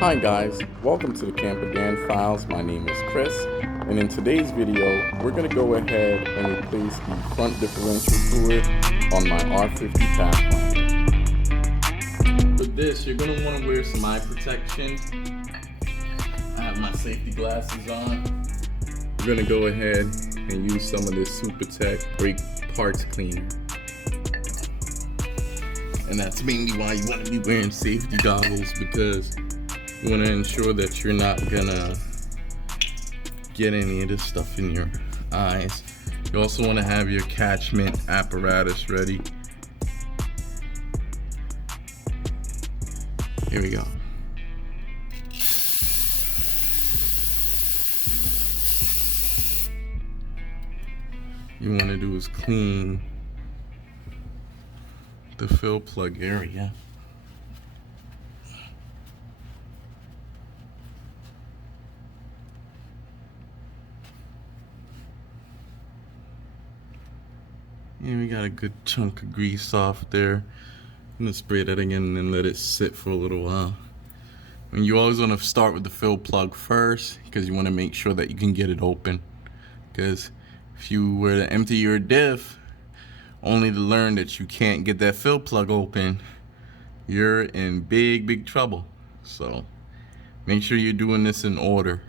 Hi guys, welcome to the Camp Again Files. My name is Chris, and in today's video, we're going to go ahead and replace the front differential fluid on my R50 Pathfinder. For this, you're going to want to wear some eye protection. I have my safety glasses on. We're going to go ahead and use some of this Super Tech brake parts cleaner. And that's mainly why you want to be wearing safety goggles, because you want to ensure that you're not gonna get any of this stuff in your eyes. You also want to have your catchment apparatus ready. Here we go. You want to do is clean the fill plug area. Yeah, we got a good chunk of grease off there. I'm gonna spray that again and let it sit for a little while. And you always want to start with the fill plug first, because you want to make sure that you can get it open. Because if you were to empty your diff only to learn that you can't get that fill plug open, you're in big trouble. So make sure you're doing this in order.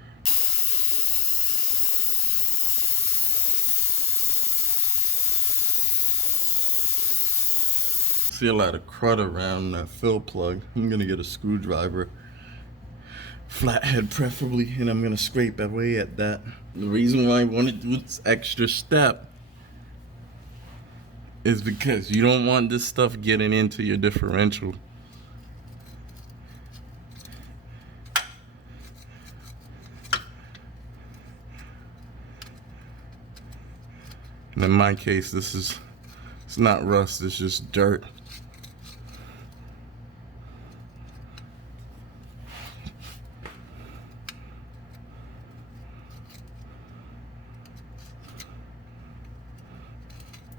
See a lot of crud around that fill plug. I'm gonna get a screwdriver, flathead preferably, and I'm gonna scrape away at that. The reason why I want to do this extra step is because you don't want this stuff getting into your differential. And in my case, it's not rust, it's just dirt.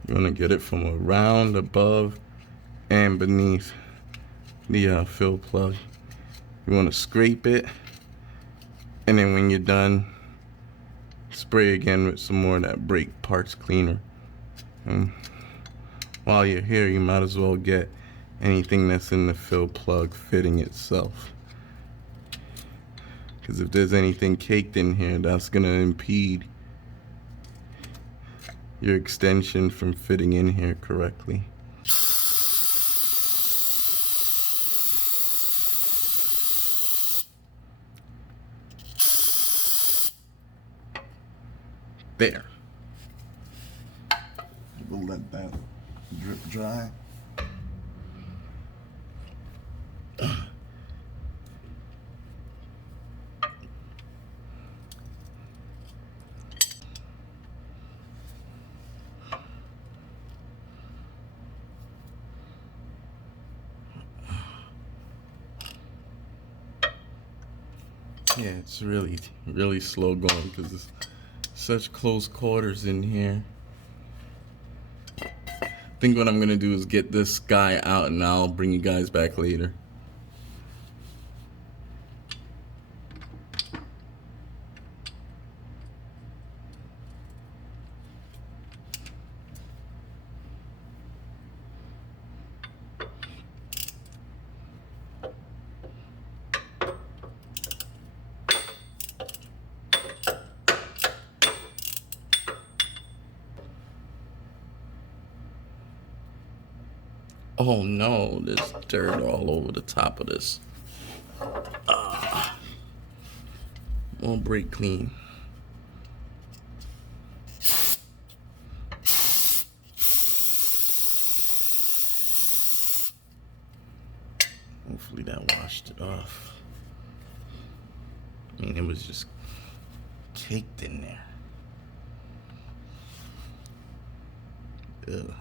You want to get it from around, above, and beneath the fill plug. You want to scrape it, and then when you're done, spray again with some more of that brake parts cleaner. And while you're here, you might as well get anything that's in the fill plug fitting itself. Because if there's anything caked in here, that's going to impede your extension from fitting in here correctly. There. We'll let that drip dry. Yeah, it's really slow going because it's such close quarters in here. I think what I'm gonna do is get this guy out and I'll bring you guys back later. Oh no, there's dirt all over the top of this. Won't break clean. Hopefully that washed it off. I mean, it was just caked in there. Ugh.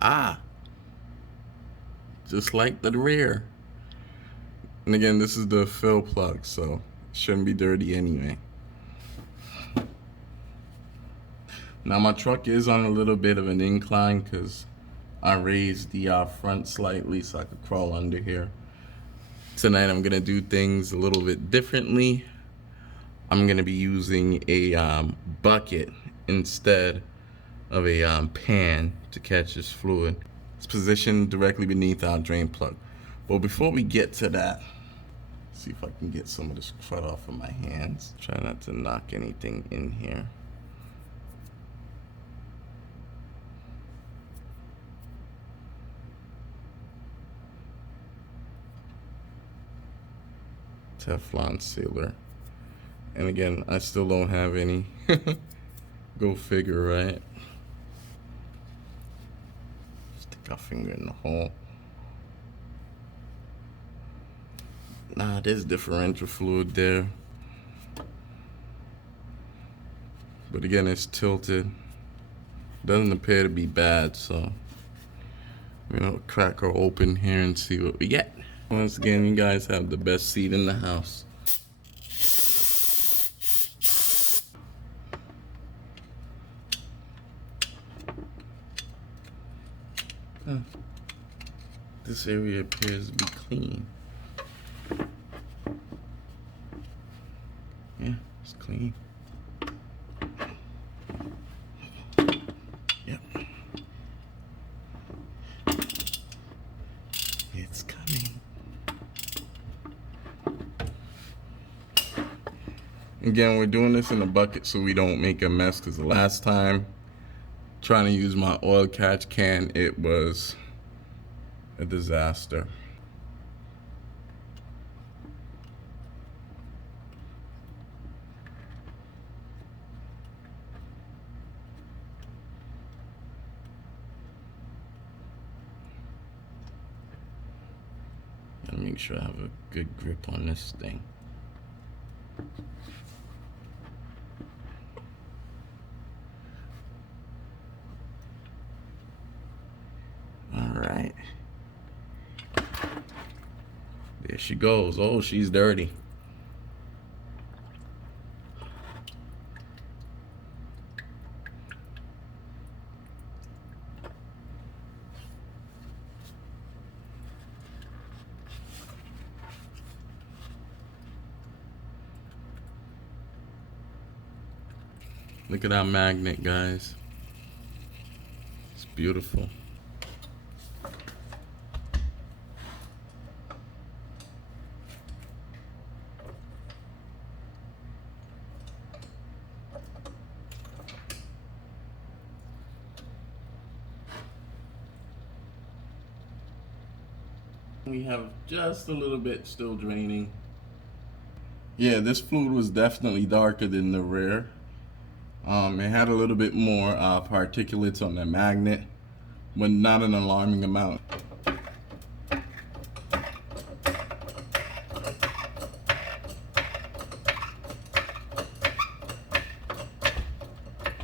Ah, just like the rear. And again, this is the fill plug, so it shouldn't be dirty anyway. Now my truck is on a little bit of an incline because I raised the front slightly so I could crawl under here. Tonight I'm gonna do things a little bit differently. I'm gonna be using a bucket instead of a pan to catch this fluid. It's positioned directly beneath our drain plug. But before we get to that, see if I can get some of this crud off of my hands. Try not to knock anything in here. Teflon sealer. And again, I still don't have any. Go figure, right? Stick our finger in the hole. Nah, there's differential fluid there. But again, it's tilted. Doesn't appear to be bad, so we're gonna crack her open here and see what we get. Once again, you guys have the best seat in the house. This area appears to be clean. Yeah, it's clean. Yep. It's coming. Again, we're doing this in a bucket so we don't make a mess, because the last time trying to use my oil catch can, it was a disaster. Gotta make sure I have a good grip on this thing. All right. There she goes. Oh, she's dirty. Look at our magnet, guys. It's beautiful. We have just a little bit still draining. Yeah, this fluid was definitely darker than the rear. It had a little bit more particulates on the magnet, but not an alarming amount.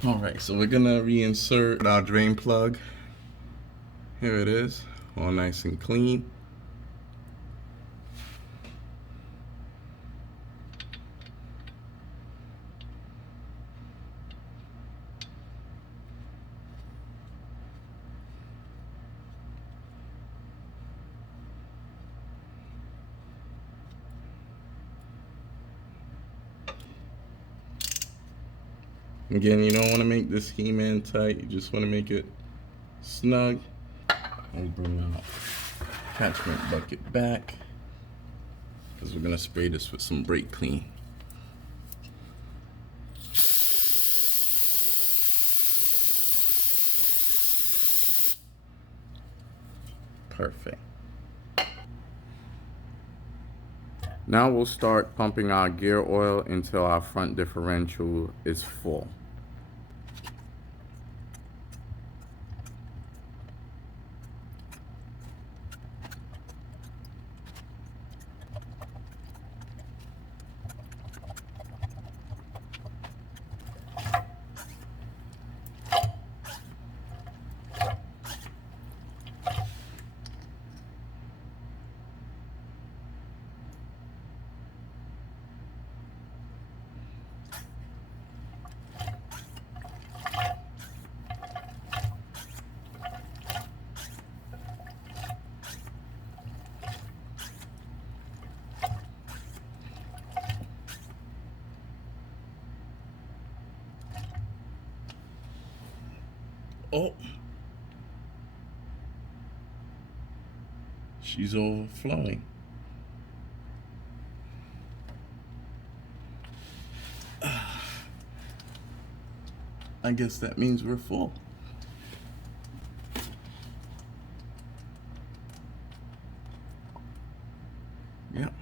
All right, so we're gonna reinsert our drain plug. Here it is, all nice and clean. Again, you don't want to make this He-Man tight, you just want to make it snug. I'll bring our attachment bucket back, because we're going to spray this with some brake clean. Perfect. Now we'll start pumping our gear oil until our front differential is full. Oh, she's overflowing. I guess that means we're full. Yep.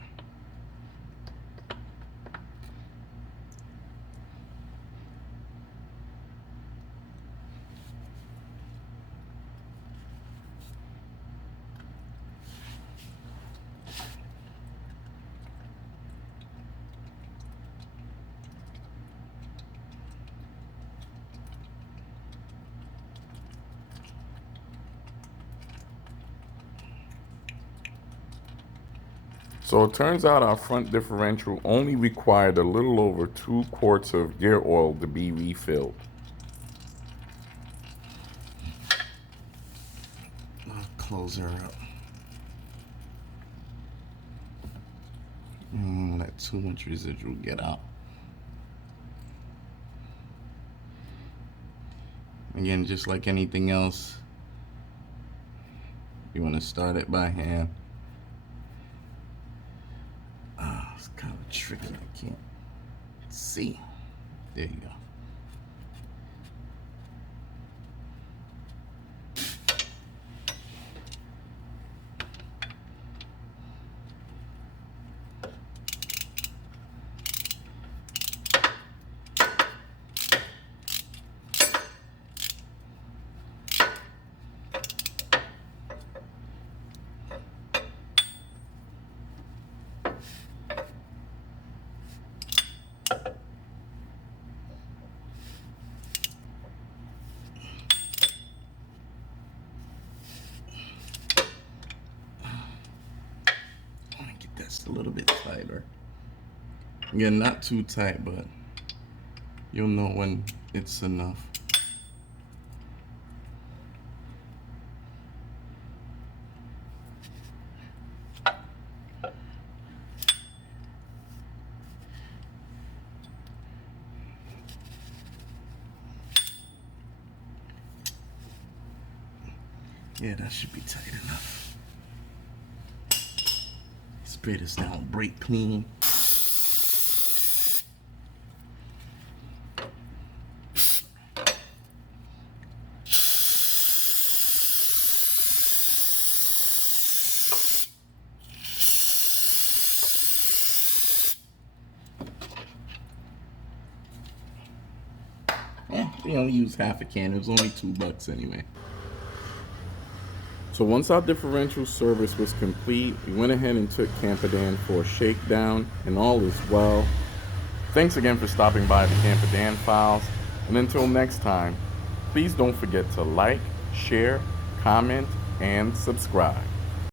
So it turns out our front differential only required a little over 2 quarts of gear oil to be refilled. I'll close her up. Let too much residual get out. Again, just like anything else, you want to start it by hand. It's kind of tricky. I can't see. There you go. That's a little bit tighter. Again, not too tight, but you'll know when it's enough. Yeah, that should be tight enough. Spray this down, brake clean. They only use half a can. It was only $2 anyway. So once our differential service was complete, we went ahead and took Camperdan for a shakedown, and all is well. Thanks again for stopping by the Camperdan Files, and until next time, please don't forget to like, share, comment, and subscribe.